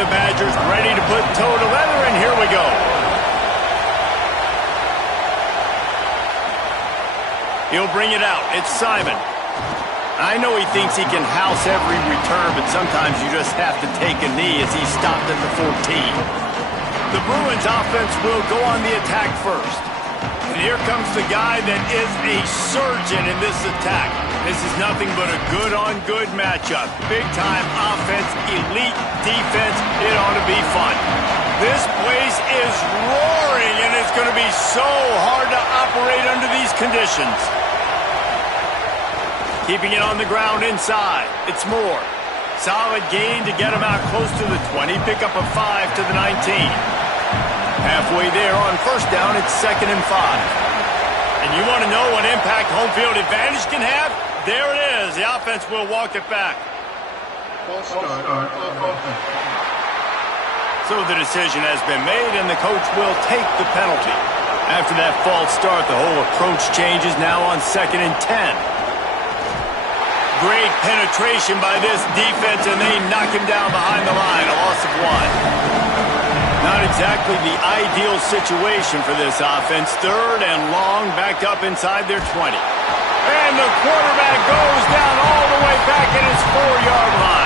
the Badgers ready to put toe to leather, and here we go. He'll bring it out. It's Simon. I know he thinks he can house every return, but sometimes you just have to take a knee as he stopped at the 14. The Bruins offense will go on the attack first. And here comes the guy that is a surgeon in this attack. This is nothing but a good-on-good matchup. Big-time offense, elite defense. It ought to be fun. This place is roaring, and it's going to be so hard to operate under these conditions. Keeping it on the ground inside. It's Moore. Solid gain to get him out close to the 20. Pick up a 5 to the 19. Halfway there on first down, it's 2nd and 5. And you want to know what impact home field advantage can have? There it is. The offense will walk it back. So the decision has been made, and the coach will take the penalty. After that false start, the whole approach changes now on 2nd and 10. Great penetration by this defense, and they knock him down behind the line. A loss of 1. Not exactly the ideal situation for this offense. 3rd and long, backed up inside their 20. And the quarterback goes down all the way back at his 4-yard line.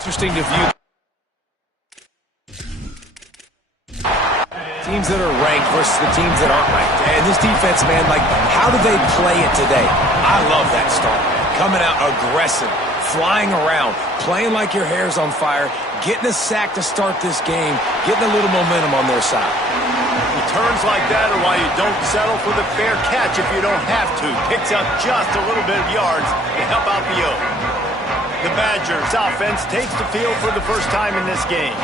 Interesting to view teams that are ranked versus the teams that aren't ranked. And this defense, man, like, how do they play it today? I love that start, man. Coming out aggressive, flying around, playing like your hair's on fire, getting a sack to start this game, getting a little momentum on their side. Returns like that are why you don't settle for the fair catch if you don't have to. Picks up just a little bit of yards to help out the O. The Badgers offense takes the field for the first time in this game.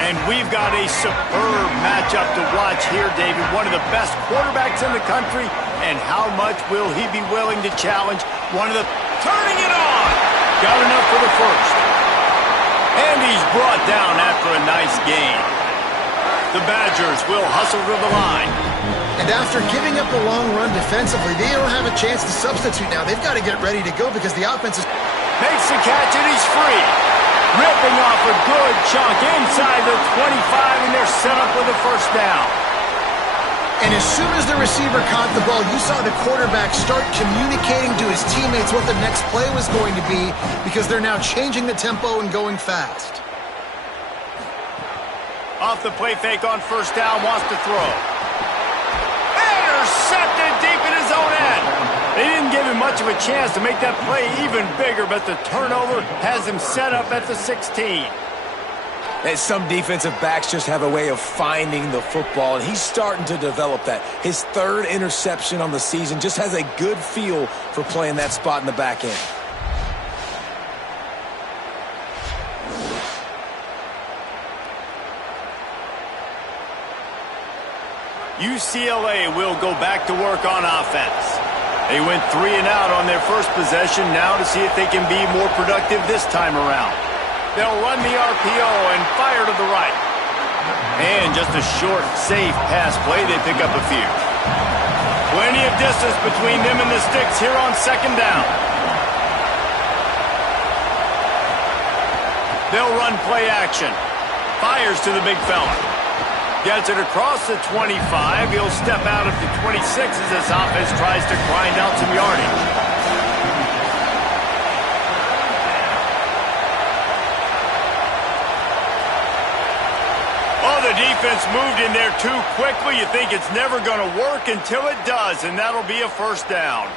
And we've got a superb matchup to watch here, David. One of the best quarterbacks in the country. And how much will he be willing to challenge one of the... Turning it on! Got enough for the first. And he's brought down after a nice gain. The Badgers will hustle to the line. And after giving up the long run defensively, they don't have a chance to substitute now. They've got to get ready to go because the offense is... Makes the catch, and he's free. Ripping off a good chunk inside the 25, and they're set up with a first down. And as soon as the receiver caught the ball, you saw the quarterback start communicating to his teammates what the next play was going to be because they're now changing the tempo and going fast. Off the play fake on first down, wants to throw. Intercepted deep in his own end. They didn't give him much of a chance to make that play even bigger, but the turnover has him set up at the 16. And some defensive backs just have a way of finding the football, and he's starting to develop that. His 3rd interception on the season, just has a good feel for playing that spot in the back end. UCLA will go back to work on offense. They went 3 and out on their first possession, now to see if they can be more productive this time around. They'll run the RPO and fire to the right. And just a short, safe pass play, they pick up a few. Plenty of distance between them and the sticks here on 2nd down. They'll run play action. Fires to the big fella. Gets it across the 25. He'll step out at the 26 as this offense tries to grind out some yardage. Oh, the defense moved in there too quickly. You think it's never going to work until it does, and that'll be a first down.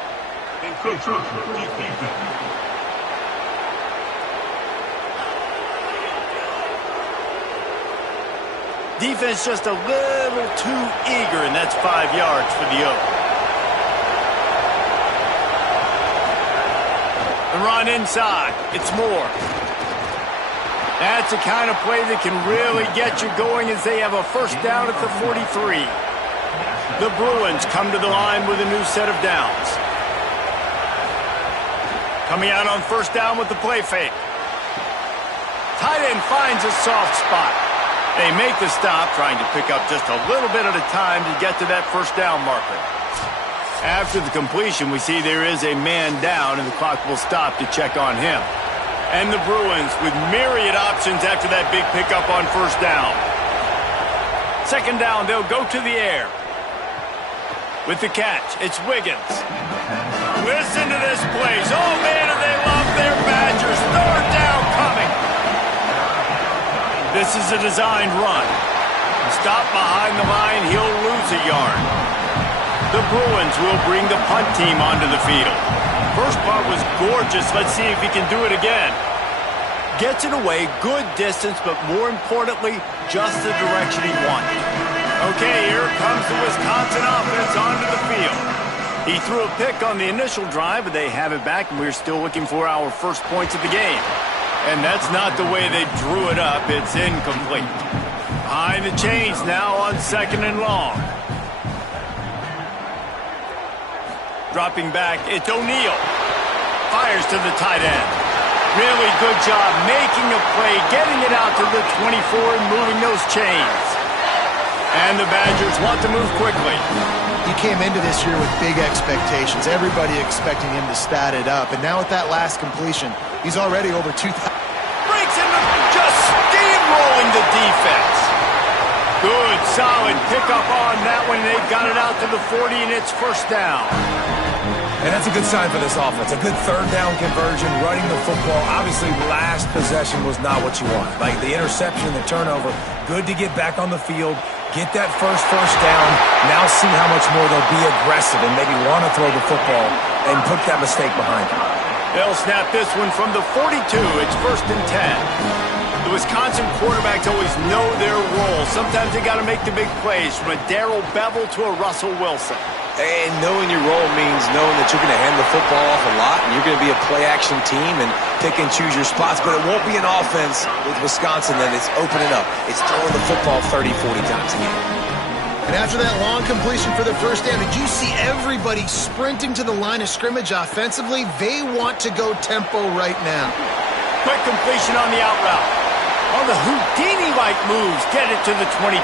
Defense just a little too eager, and that's 5 yards for the Oak. The run inside. It's Moore. That's the kind of play that can really get you going as they have a first down at the 43. The Bruins come to the line with a new set of downs. Coming out on first down with the play fake. Tight end finds a soft spot. They make the stop, trying to pick up just a little bit at a time to get to that first down marker. After the completion, we see there is a man down, and the clock will stop to check on him. And the Bruins with myriad options after that big pickup on first down. Second down, they'll go to the air. With the catch, it's Wiggins. Listen to this place. Oh, man, do they love their Badgers. Third down coming. This is a designed run. Stop behind the line, he'll lose a yard. The Bruins will bring the punt team onto the field. First punt was gorgeous. Let's see if he can do it again. Gets it away, good distance, but more importantly, just the direction he wanted. Okay, here comes the Wisconsin offense onto the field. He threw a pick on the initial drive, but they have it back, and we're still looking for our first points of the game. And that's not the way they drew it up. It's incomplete. Behind the chains now on second and long. Dropping back, it's O'Neal. Fires to the tight end. Really good job making a play, getting it out to the 24 and moving those chains. And the Badgers want to move quickly. He came into this year with big expectations. Everybody expecting him to stat it up. And now with that last completion, he's already over 2,000. Breaks into just steamrolling the defense. Good, solid pickup on that one. They've got it out to the 40, and it's first down. And that's a good sign for this offense. A good third down conversion, running the football. Obviously, last possession was not what you want. Like the interception, the turnover. Good to get back on the field, get that first down. Now see how much more they'll be aggressive and maybe want to throw the football and put that mistake behind them. They'll snap this one from the 42. It's first and 10. The Wisconsin quarterbacks always know their role. Sometimes they got to make the big plays, from a Darrell Bevell to a Russell Wilson. And knowing your role means knowing that you're going to hand the football off a lot, and you're going to be a play-action team and pick and choose your spots. But it won't be an offense with Wisconsin that it's opening up. It's throwing the football 30, 40 times a game. And after that long completion for the first down, did you see everybody sprinting to the line of scrimmage offensively? They want to go tempo right now. Quick completion on the out route. On the Houdini-like moves, get it to the 22.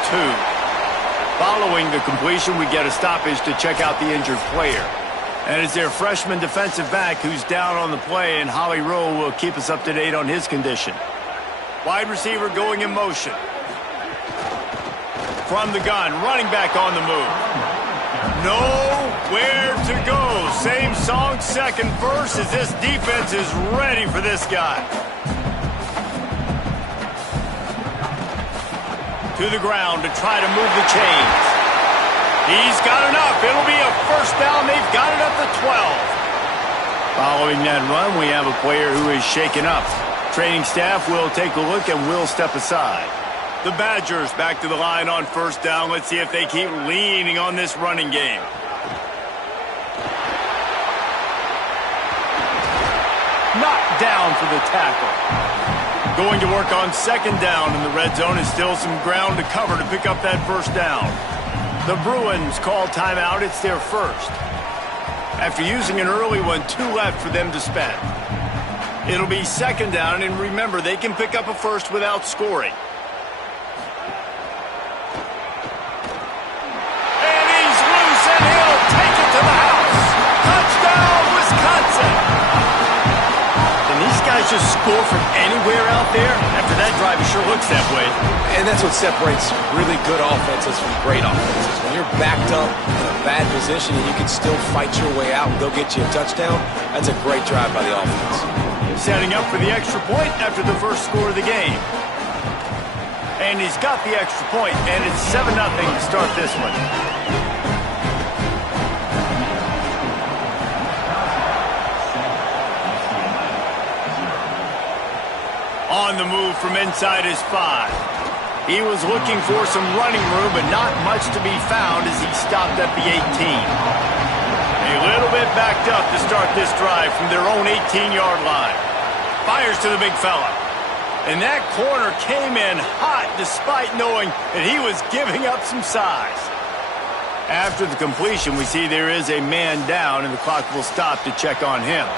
Following the completion, we get a stoppage to check out the injured player. And it's their freshman defensive back who's down on the play, and Holly Rowe will keep us up to date on his condition. Wide receiver going in motion. From the gun, running back on the move. Nowhere to go. Same song, second verse, as this defense is ready for this guy. To the ground to try to move the chains. He's got enough. It'll be a first down. They've got it up to 12. Following that run, we have a player who is shaken up. Training staff will take a look and will step aside. The Badgers back to the line on first down. Let's see if they keep leaning on this running game. Knocked down for the tackle. Going to work on second down in the red zone. Is still some ground to cover to pick up that first down. The Bruins call timeout. It's their first. After using an early one, 2 left for them to spend. It'll be second down, and remember, they can pick up a first without scoring. And he's loose, and he'll take it to the house. Touchdown, Wisconsin! These guys just score from anywhere out there. After that drive, it sure looks that way. And that's what separates really good offenses from great offenses. When you're backed up in a bad position and you can still fight your way out and go get you a touchdown, that's a great drive by the offense. Setting up for the extra point after the first score of the game. And he's got the extra point, and it's 7-0 to start this one. On the move from inside is 5. He was looking for some running room, but not much to be found as he stopped at the 18. A little bit backed up to start this drive from their own 18-yard line. Fires to the big fella. And that corner came in hot despite knowing that he was giving up some size. After the completion, we see there is a man down, and the clock will stop to check on him.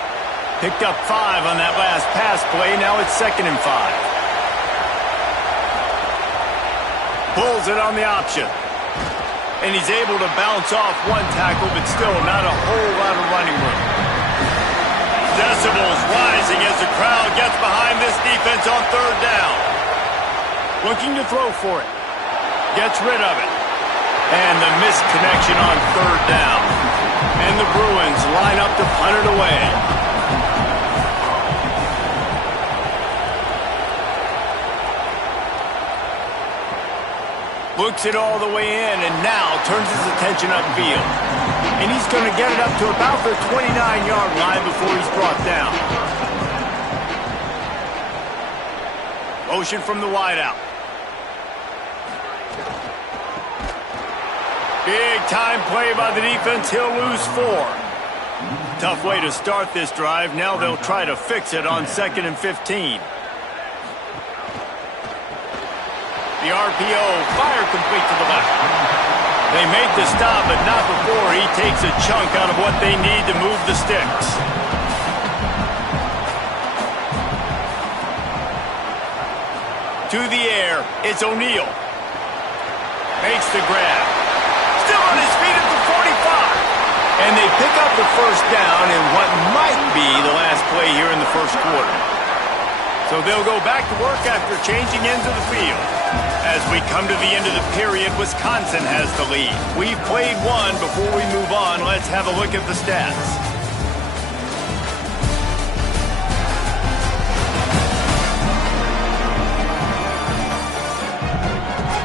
Picked up 5 on that last pass play. Now it's 2nd and 5. Pulls it on the option. And he's able to bounce off one tackle, but still not a whole lot of running room. Decibels rising as the crowd gets behind this defense on 3rd down. Looking to throw for it. Gets rid of it. And the missed connection on 3rd down. And the Bruins line up to punt it away. Looks it all the way in, and now turns his attention upfield. And he's going to get it up to about the 29-yard line before he's brought down. Motion from the wideout. Big time play by the defense. He'll lose 4. Tough way to start this drive. Now they'll try to fix it on 2nd and 15. The RPO, fire complete to the left. They make the stop, but not before he takes a chunk out of what they need to move the sticks. To the air, it's O'Neal. Makes the grab. Still on his feet at the 45. And they pick up the 1st down in what might be the last play here in the 1st quarter. So they'll go back to work after changing ends of the field. As we come to the end of the period, Wisconsin has the lead. We've played one. Before we move on, let's have a look at the stats.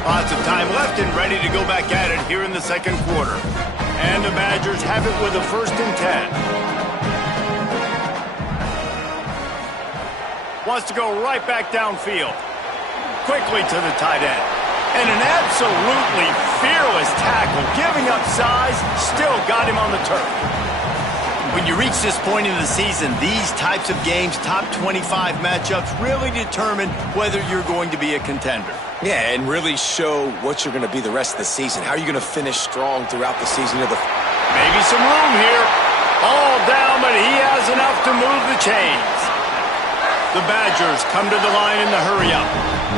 Lots of time left and ready to go back at it here in the 2nd quarter. And the Badgers have it with a 1st and 10. Wants to go right back downfield. Quickly to the tight end. And an absolutely fearless tackle. Giving up size, still got him on the turf. When you reach this point in the season, these types of games, top 25 matchups, really determine whether you're going to be a contender. Yeah, and really show what you're going to be the rest of the season. How are you going to finish strong throughout the season? Maybe some room here. All down, but he has enough to move the chains. The Badgers come to the line in the hurry-up.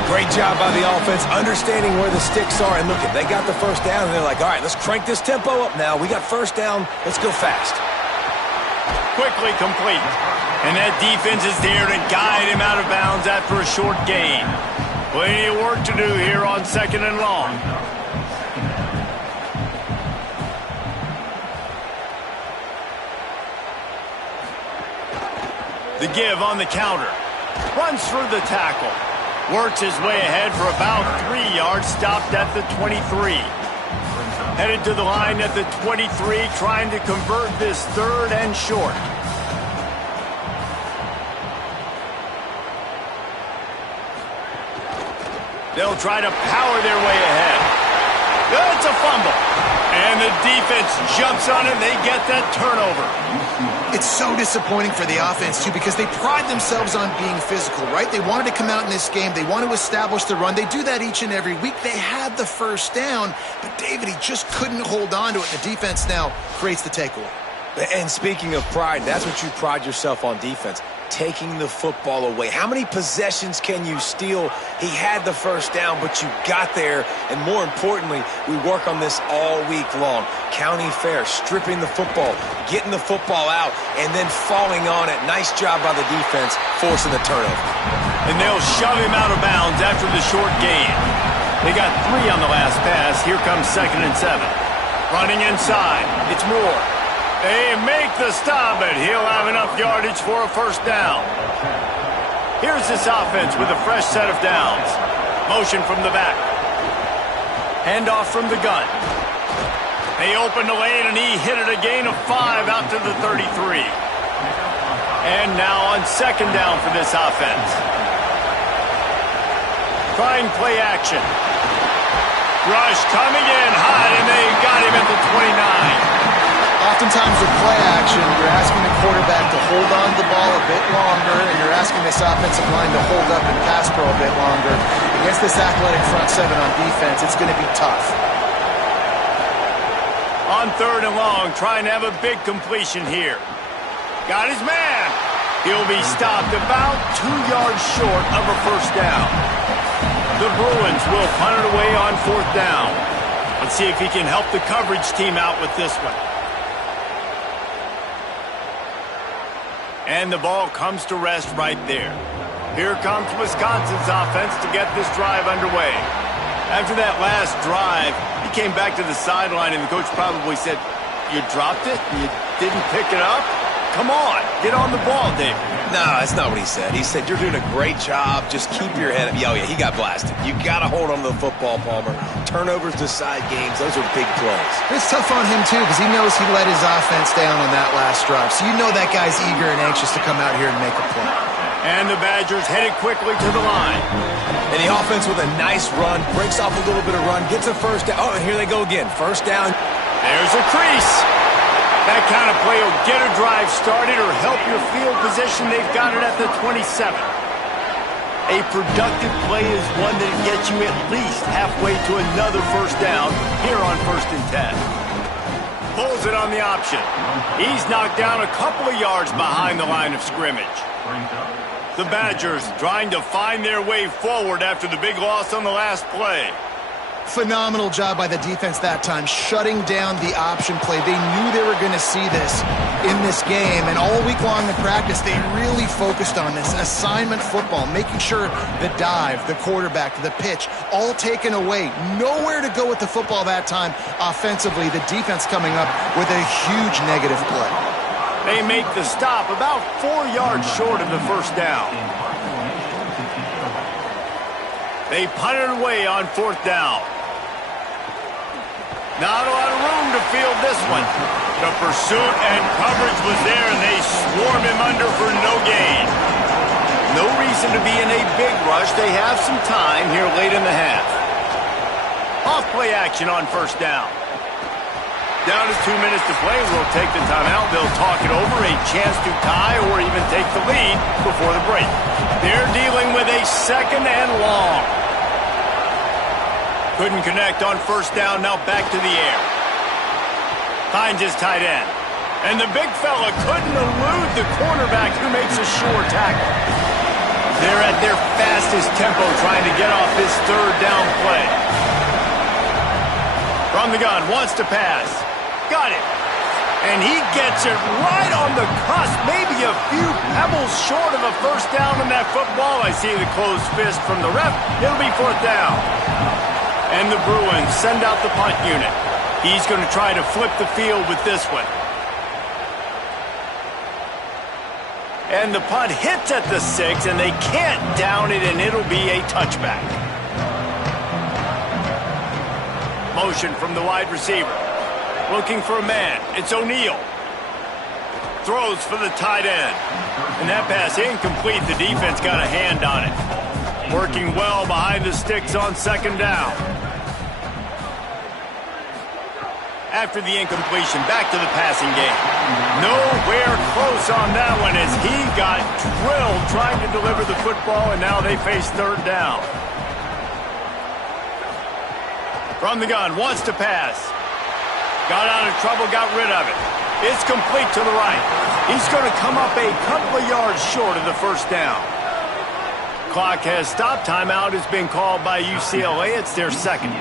Great job by the offense, understanding where the sticks are. And look, they got the 1st down, and they're like, all right, let's crank this tempo up now. We got 1st down. Let's go fast. Quickly complete. And that defense is there to guide him out of bounds after a short gain. Plenty of work to do here on 2nd and long. The give on the counter. Runs through the tackle. Works his way ahead for about 3 yards. Stopped at the 23. Headed to the line at the 23, trying to convert this 3rd and short. They'll try to power their way ahead. It's a fumble. And the defense jumps on it. They get that turnover. It's so disappointing for the offense, too, because they pride themselves on being physical, right? They wanted to come out in this game. They want to establish the run. They do that each and every week. They had the 1st down, but David, he just couldn't hold on to it. The defense now creates the takeaway. And speaking of pride, that's what you pride yourself on defense. Taking the football away. How many possessions can you steal? He had the 1st down, but you got there. And more importantly, we work on this all week long. County fair, stripping the football, getting the football out, and then falling on it. Nice job by the defense, forcing the turnover. And they'll shove him out of bounds after the short gain. They got 3 on the last pass. Here comes 2nd and 7. Running inside. It's Moore. They make the stop, but he'll have enough yardage for a 1st down. Here's this offense with a fresh set of downs. Motion from the back. Handoff from the gun. They opened the lane, and he hit it a gain of 5 out to the 33. And now on 2nd down for this offense. trying play action. Rush coming in hot, and they got him at the 29. Oftentimes with play action, you're asking the quarterback to hold on to the ball a bit longer, and you're asking this offensive line to hold up and pass pro a bit longer. Against this athletic front seven on defense, it's going to be tough. On 3rd and long, trying to have a big completion here. Got his man. He'll be stopped about 2 yards short of a first down. The Bruins will punt it away on 4th down. Let's see if he can help the coverage team out with this one. And the ball comes to rest right there. Here comes Wisconsin's offense to get this drive underway. After that last drive, he came back to the sideline, and the coach probably said, "You dropped it? You didn't pick it up? Come on, get on the ball, David." No, that's not what he said. He said, "You're doing a great job. Just keep your head up." Oh, yeah, he got blasted. You got to hold on to the football, Palmer. Turnovers decide games. Those are big plays. It's tough on him, too, because he knows he let his offense down on that last drive. So you know that guy's eager and anxious to come out here and make a play. And the Badgers headed quickly to the line. And the offense with a nice run, breaks off a little bit of run, gets a first down. Oh, and here they go again. First down. There's a crease. That kind of play will get a drive started or help your field position. They've got it at the 27. A productive play is one that gets you at least halfway to another first down here on 1st and 10. Pulls it on the option. He's knocked down a couple of yards behind the line of scrimmage. The Badgers trying to find their way forward after the big loss on the last play. Phenomenal job by the defense that time, shutting down the option play. They knew they were going to see this in this game, and all week long in practice, they really focused on this. Assignment football, making sure the dive, the quarterback, the pitch, all taken away. Nowhere to go with the football that time offensively. The defense coming up with a huge negative play. They make the stop about 4 yards short of the first down. They punt it away on 4th down. Not a lot of room to field this one. The pursuit and coverage was there, and they swarm him under for no gain. No reason to be in a big rush. They have some time here late in the half. Off play action on 1st down. Down to 2 minutes to play. We'll take the timeout. They'll talk it over. A chance to tie or even take the lead before the break. They're dealing with a 2nd and long. Couldn't connect on 1st down. Now back to the air. Finds his tight end. And the big fella couldn't elude the cornerback who makes a sure tackle. They're at their fastest tempo trying to get off this 3rd down play. From the gun, wants to pass. Got it. And he gets it right on the cusp, maybe a few pebbles short of a first down in that football. I see the closed fist from the ref. It'll be 4th down. And the Bruins send out the punt unit. He's going to try to flip the field with this one. And the punt hits at the 6, and they can't down it, and it'll be a touchback. Motion from the wide receiver. Looking for a man. It's O'Neal. Throws for the tight end. And that pass incomplete. The defense got a hand on it. Working well behind the sticks on 2nd down. After the incompletion, back to the passing game. Nowhere close on that one as he got drilled trying to deliver the football, and now they face 3rd down. From the gun, wants to pass. Got out of trouble, got rid of it. It's complete to the right. He's going to come up a couple of yards short of the first down. Clock has stopped. Timeout has been called by UCLA. It's their 2nd.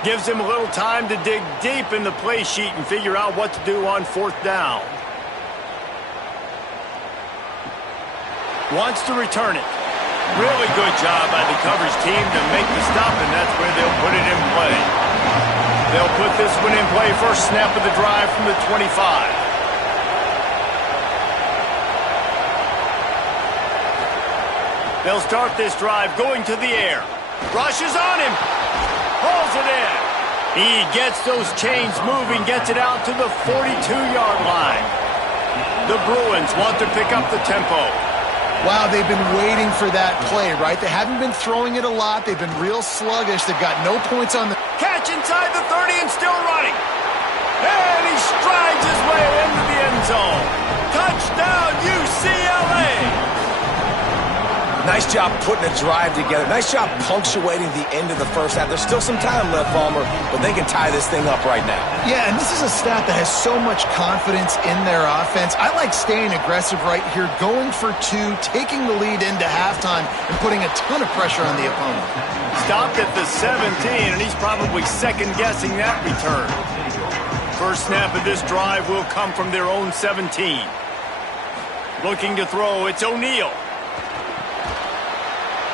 Gives him a little time to dig deep in the play sheet and figure out what to do on 4th down. Wants to return it. Really good job by the coverage team to make the stop, and that's where they'll put it in play. They'll put this one in play. First snap of the drive from the 25. They'll start this drive going to the air. Rushes on him. Pulls it in. He gets those chains moving, gets it out to the 42-yard line. The Bruins want to pick up the tempo. Wow, they've been waiting for that play, right? They haven't been throwing it a lot. They've been real sluggish. They've got no points on the... Catch inside the 30 and still running. And he strides his way into the end zone. Touchdown, UCLA! Nice job putting a drive together. Nice job punctuating the end of the first half. There's still some time left, Palmer, but they can tie this thing up right now. Yeah, and this is a stat that has so much confidence in their offense. I like staying aggressive right here, going for two, taking the lead into halftime, and putting a ton of pressure on the opponent. Stopped at the 17, and he's probably second-guessing that return. First snap of this drive will come from their own 17. Looking to throw, it's O'Neal.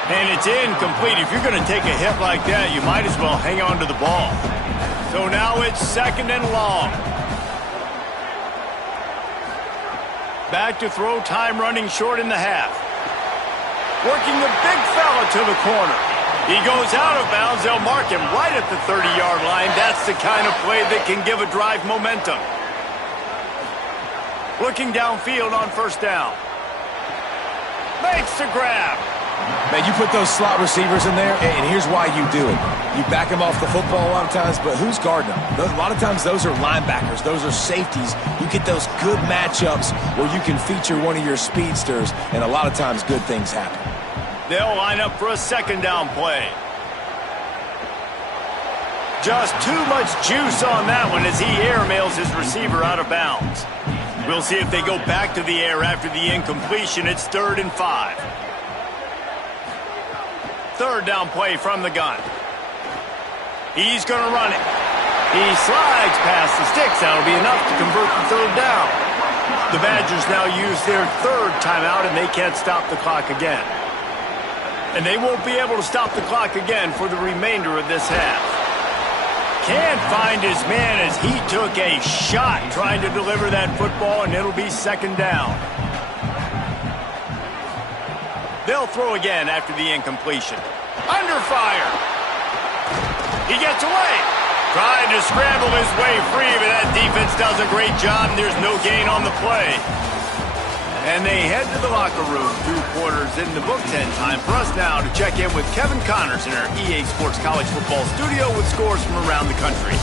And it's incomplete. If you're going to take a hit like that, you might as well hang on to the ball. So now it's second and long. Back to throw, time running short in the half. Working the big fella to the corner. He goes out of bounds. They'll mark him right at the 30-yard line. That's the kind of play that can give a drive momentum. Looking downfield on first down. Makes the grab. Man, you put those slot receivers in there, and here's why you do it. You back them off the football a lot of times, but who's guarding them? A lot of times those are linebackers. Those are safeties. You get those good matchups where you can feature one of your speedsters, and a lot of times good things happen. They'll line up for a second down play. Just too much juice on that one as he airmails his receiver out of bounds. We'll see if they go back to the air after the incompletion. It's 3rd and 5. Third down play from the gun. He's going to run it. He slides past the sticks. That'll be enough to convert the third down. The Badgers now use their third timeout, and they can't stop the clock again. And they won't be able to stop the clock again for the remainder of this half. Can't find his man as he took a shot trying to deliver that football, and it'll be second down. They'll throw again after the incompletion. Under fire. He gets away. Trying to scramble his way free, but that defense does a great job, and there's no gain on the play. And they head to the locker room. 2 quarters in the books, and time for us now to check in with Kevin Connors in our EA Sports College Football studio with scores from around the country.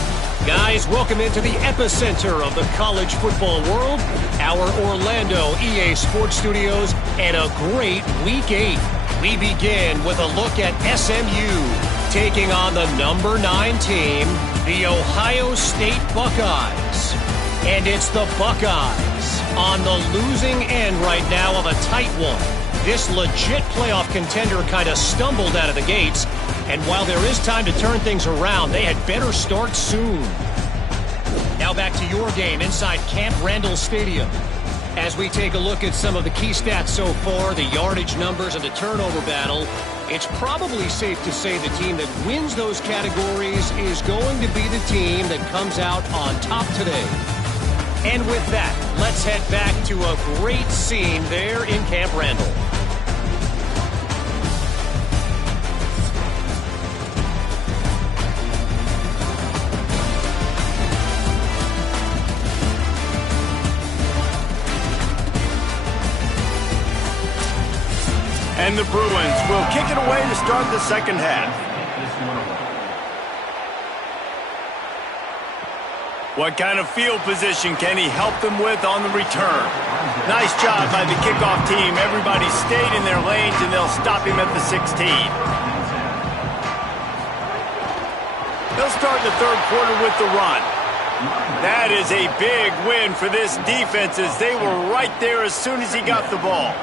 Guys, welcome into the epicenter of the college football world, our Orlando EA Sports Studios, and a great Week 8. We begin with a look at SMU taking on the number 9 team, the Ohio State Buckeyes. And it's the Buckeyes on the losing end right now of a tight one. This legit playoff contender kind of stumbled out of the gates, and while there is time to turn things around, they had better start soon. Now back to your game inside Camp Randall Stadium. As we take a look at some of the key stats so far, the yardage numbers and the turnover battle, it's probably safe to say the team that wins those categories is going to be the team that comes out on top today. And with that, let's head back to a great scene there in Camp Randall. And the Bruins will kick it away to start the second half. What kind of field position can he help them with on the return? Nice job by the kickoff team. Everybody stayed in their lanes, and they'll stop him at the 16. They'll start the third quarter with the run. That is a big win for this defense as they were right there as soon as he got the ball.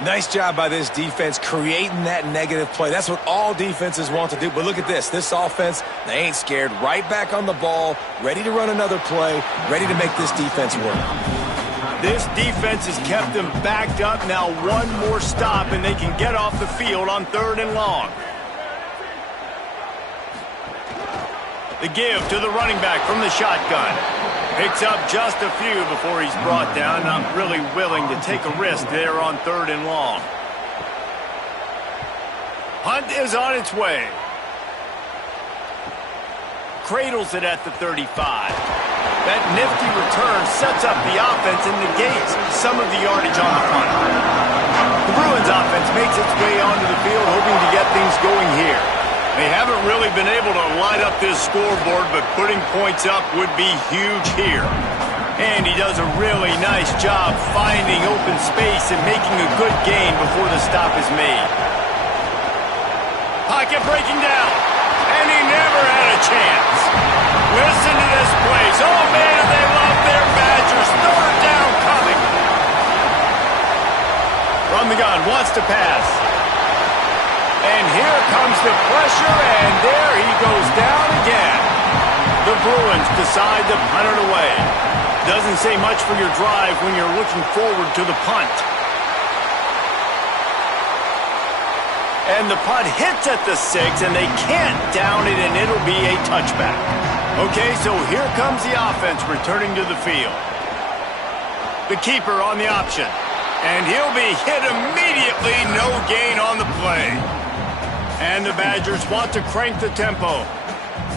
Nice job by this defense creating that negative play. That's what all defenses want to do. But look at this. This offense, they ain't scared. Right back on the ball, ready to run another play, ready to make this defense work. This defense has kept them backed up. Now one more stop, and they can get off the field on 3rd and long. The give to the running back from the shotgun. Picks up just a few before he's brought down. Not really willing to take a risk there on 3rd and long. Hunt is on its way. Cradles it at the 35. That nifty return sets up the offense and negates some of the yardage on the punt. The Bruins offense makes its way onto the field, hoping to get things going here. They haven't really been able to light up this scoreboard, but putting points up would be huge here. And he does a really nice job finding open space and making a good gain before the stop is made. Pocket breaking down, and he never had a chance. Listen to this place. Oh, man, they love their Badgers. Third down coming. From the gun, wants to pass. And here comes the pressure, and there he goes down again. The Bruins decide to punt it away. Doesn't say much for your drive when you're looking forward to the punt. And the punt hits at the 6, and they can't down it, and it'll be a touchback. Okay, so here comes the offense returning to the field. The keeper on the option. And he'll be hit immediately, no gain on the play. And the Badgers want to crank the tempo.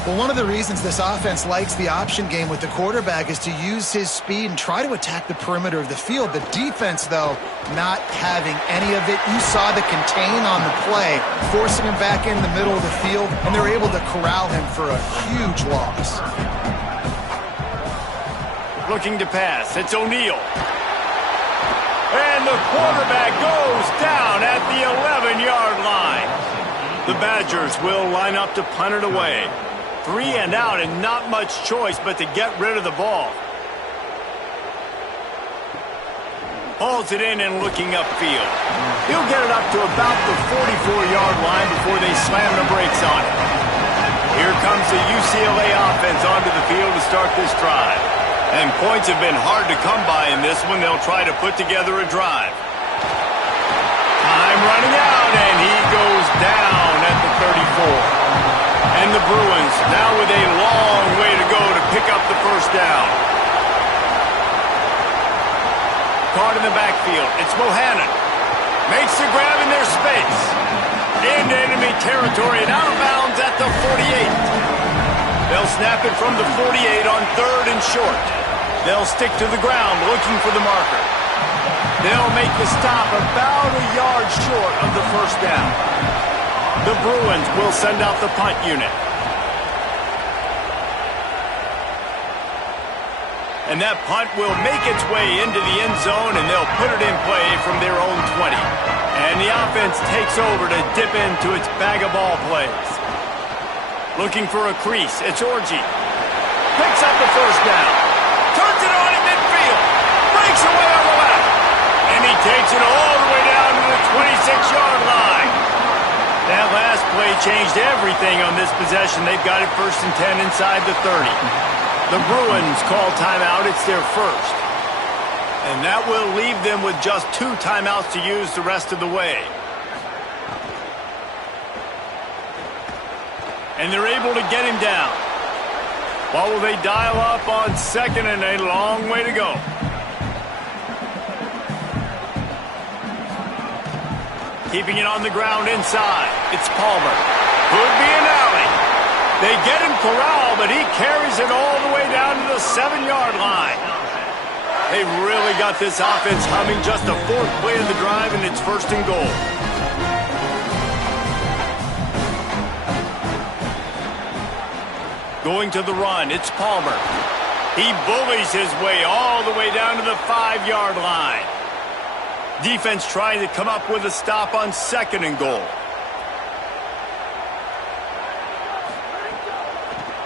Well, one of the reasons this offense likes the option game with the quarterback is to use his speed and try to attack the perimeter of the field. The defense, though, not having any of it. You saw the contain on the play, forcing him back in the middle of the field, and they're able to corral him for a huge loss. Looking to pass. It's O'Neal. And the quarterback goes down at the 11-yard line. The Badgers will line up to punt it away. 3 and out, and not much choice but to get rid of the ball. Hauls it in and looking upfield. He'll get it up to about the 44-yard line before they slam the brakes on it. Here comes the UCLA offense onto the field to start this drive. And points have been hard to come by in this one. They'll try to put together a drive. Time running out, and he goes down at the 34. And the Bruins now with a long way to go to pick up the first down. Caught in the backfield. It's Bohannon. Makes the grab in their space. Into enemy territory and out of bounds at the 48. They'll snap it from the 48 on 3rd and short. They'll stick to the ground looking for the marker. They'll make the stop about a yard short of the first down. The Bruins will send out the punt unit. And that punt will make its way into the end zone, and they'll put it in play from their own 20. And the offense takes over to dip into its bag of ball plays. Looking for a crease. It's Orji. Picks up the first down. Turns it on in midfield. Breaks away on the left. And he takes it all the way down to the 26-yard line. That last play changed everything on this possession. They've got it 1st and 10 inside the 30. The Bruins call timeout. It's their first. And that will leave them with just 2 timeouts to use the rest of the way. And they're able to get him down. What will they dial up on 2nd and a long way to go? Keeping it on the ground inside. It's Palmer. Could be an alley. They get him corralled, but he carries it all the way down to the 7-yard line. They really got this offense humming. Just a 4th play of the drive, and it's 1st and goal. Going to the run, it's Palmer. He bullies his way all the way down to the 5-yard line. Defense trying to come up with a stop on 2nd and goal.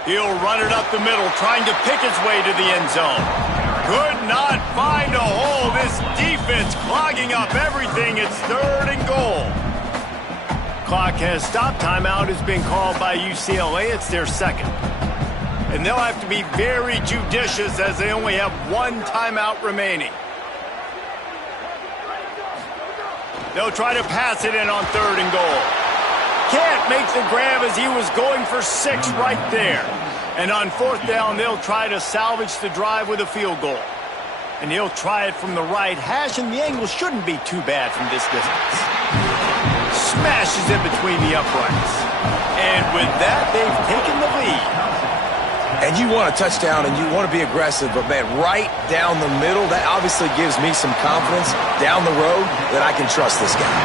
He'll run it up the middle, trying to pick his way to the end zone. Could not find a hole. This defense clogging up everything. It's 3rd and goal. Clock has stopped. Timeout has been called by UCLA. It's their 2nd. And they'll have to be very judicious as they only have 1 timeout remaining. They'll try to pass it in on 3rd and goal. Can't make the grab as he was going for 6 right there. And on 4th down, they'll try to salvage the drive with a field goal. And he'll try it from the right hash, and the angle shouldn't be too bad from this distance. Smashes it between the uprights. And with that, they've taken the lead. And you want a touchdown and you want to be aggressive, but, man, right down the middle, that obviously gives me some confidence down the road that I can trust this guy.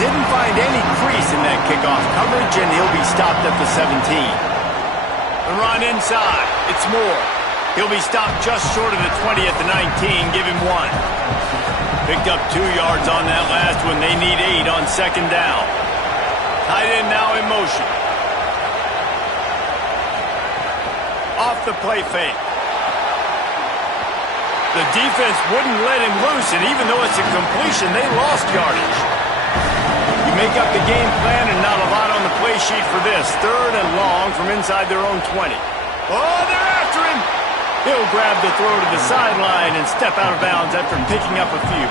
Didn't find any crease in that kickoff coverage, and he'll be stopped at the 17. The run inside. It's Moore. He'll be stopped just short of the 20 at the 19. Give him 1. Picked up 2 yards on that last one. They need 8 on second down. Tight end now in motion. Off the play fake. The defense wouldn't let him loose, and even though it's a completion, they lost yardage. You make up the game plan and not a lot on the play sheet for this. 3rd and long from inside their own 20. Oh, they're after him. He'll grab the throw to the sideline and step out of bounds after picking up a few.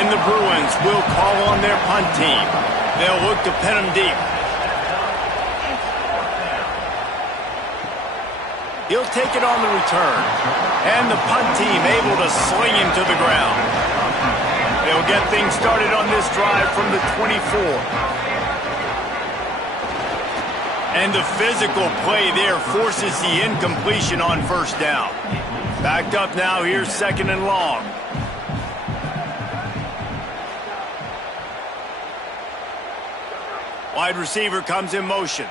And the Bruins will call on their punt team. They'll look to pin him deep. He'll take it on the return. And the punt team able to sling him to the ground. They'll get things started on this drive from the 24. And the physical play there forces the incompletion on first down. Backed up now, here's 2nd and long. Wide receiver comes in motion.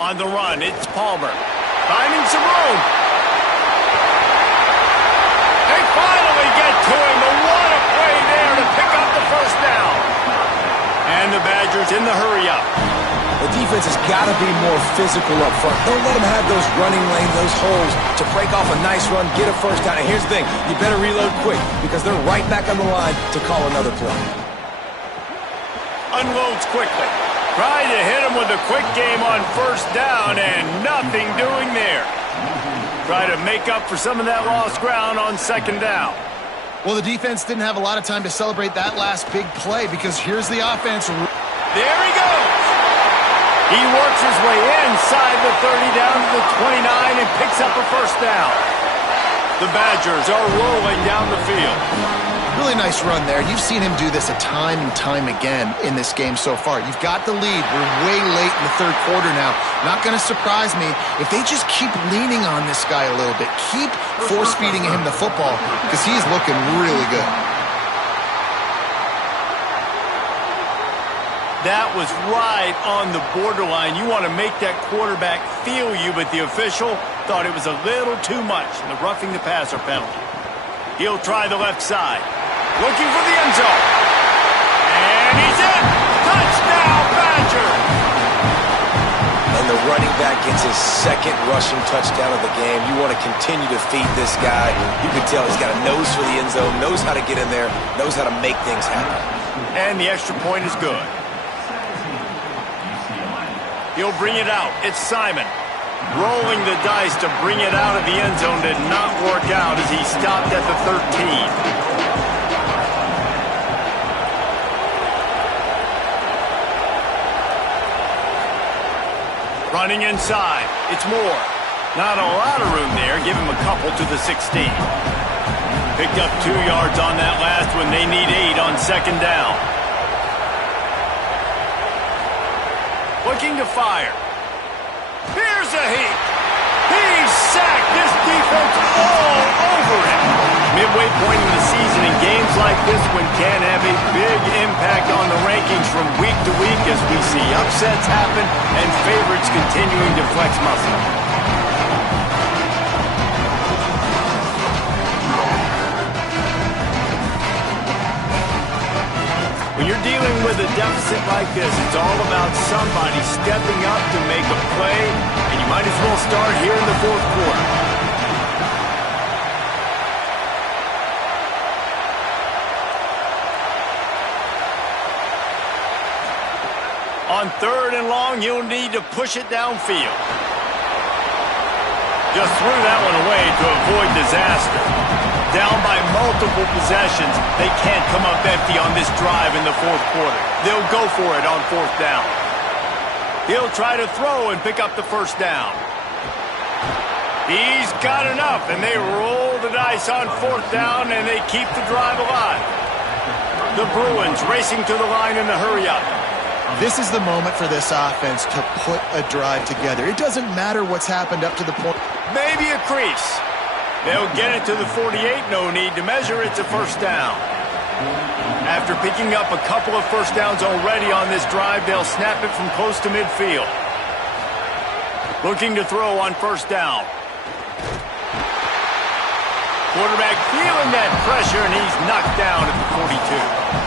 On the run, it's Palmer. Finding some room. They finally get to him. But what a play there to pick up the first down. And the Badgers in the hurry-up. The defense has got to be more physical up front. Don't let them have those running lanes, those holes to break off a nice run, get a first down. And here's the thing, you better reload quick because they're right back on the line to call another play. Unloads quickly. Trying to hit him with a quick game on first down and nothing doing there. Try to make up for some of that lost ground on second down. Well, the defense didn't have a lot of time to celebrate that last big play because here's the offense. There he goes. He works his way inside the 30 down to the 29 and picks up a first down. The Badgers are rolling down the field. Really nice run there. You've seen him do this a time and time again in this game so far. You've got the lead. We're way late in the 3rd quarter now. Not going to surprise me if they just keep leaning on this guy a little bit. Keep force-feeding him the football because he's looking really good. That was right on the borderline. You want to make that quarterback feel you, but the official thought it was a little too much in the roughing the passer penalty. He'll try the left side. Looking for the end zone. And he's in! Touchdown, Badger! And the running back gets his 2nd rushing touchdown of the game. You want to continue to feed this guy. You can tell he's got a nose for the end zone, knows how to get in there, knows how to make things happen. And the extra point is good. He'll bring it out. It's Simon. Rolling the dice to bring it out of the end zone did not work out as he stopped at the 13. Running inside. It's Moore. Not a lot of room there. Give him a couple to the 16. Picked up 2 yards on that last one. They need 8 on second down. Looking to fire. Here's a heat. He's sacked. This defense all over him. Midway point in the season, and games like this one can have a big impact on the rankings from week to week as we see upsets happen and favorites continuing to flex muscle. When you're dealing with a deficit like this, it's all about somebody stepping up to make a play, and you might as well start here in the 4th quarter. On 3rd and long, you'll need to push it downfield. Just threw that one away to avoid disaster. Down by multiple possessions, they can't come up empty on this drive in the 4th quarter. They'll go for it on 4th down. He'll try to throw and pick up the first down. He's got enough, and they roll the dice on 4th down, and they keep the drive alive. The Bruins racing to the line in the hurry-up. This is the moment for this offense to put a drive together. It doesn't matter what's happened up to the point. Maybe a crease. They'll get it to the 48. No need to measure. It's a first down. After picking up a couple of first downs already on this drive, they'll snap it from close to midfield. Looking to throw on first down. Quarterback feeling that pressure, and he's knocked down at the 42.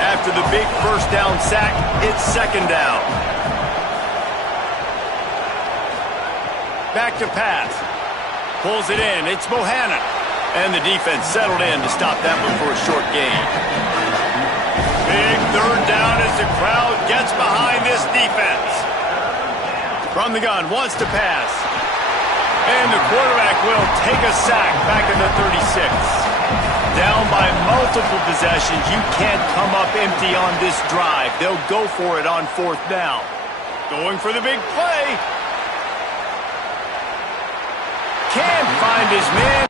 After the big first down sack, it's second down. Back to pass. Pulls it in. It's Bohannon. And the defense settled in to stop that one for a short gain. Big third down as the crowd gets behind this defense. From the gun, wants to pass. And the quarterback will take a sack back at the 36. Down by multiple possessions. You can't come up empty on this drive. They'll go for it on fourth down. Going for the big play. Can't find his man.